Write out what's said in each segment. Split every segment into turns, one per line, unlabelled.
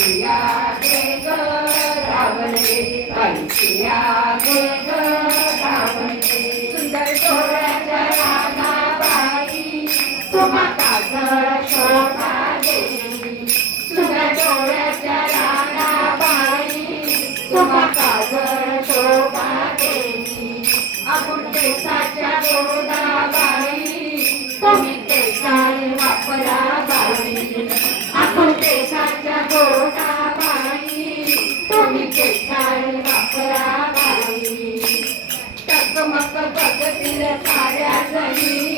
पंचिया गे ग रावणे पंचिया गे ग सुंदर डोळ्याच्या राधाबाई शोभा सुंदर डोळ्याच्या राधाबाई शोभा आपण टकमक बघतील साऱ्या जणी.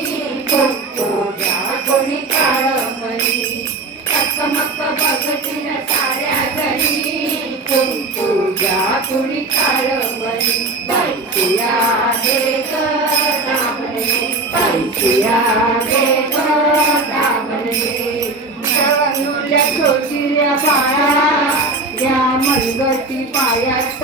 कोणत्या कोणी काळमणी टकमक बघतील साऱ्या जणी. कोणत्या कोणी काळमणी पैकिया गे ग रामणे पैकिया बाळा. या मनगटी पायात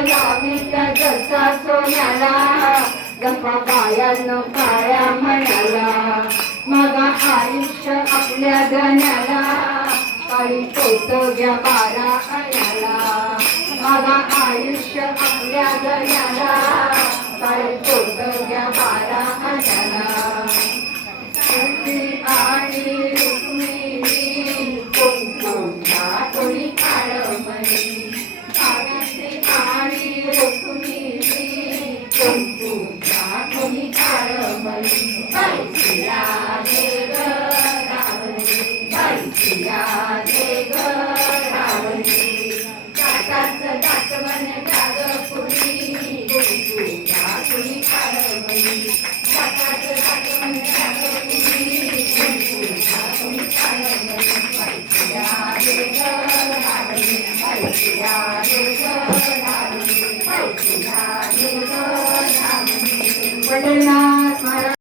लाविता जसा सोन्याला गप्पा पायानं पाया म्हणाला मग आयुष्य आपल्या गण्याला काळी पोत घ्या बारा आणाला मग आयुष्य आपल्या गण्याला काळी पोत घ्या बारा आणाला पैसिया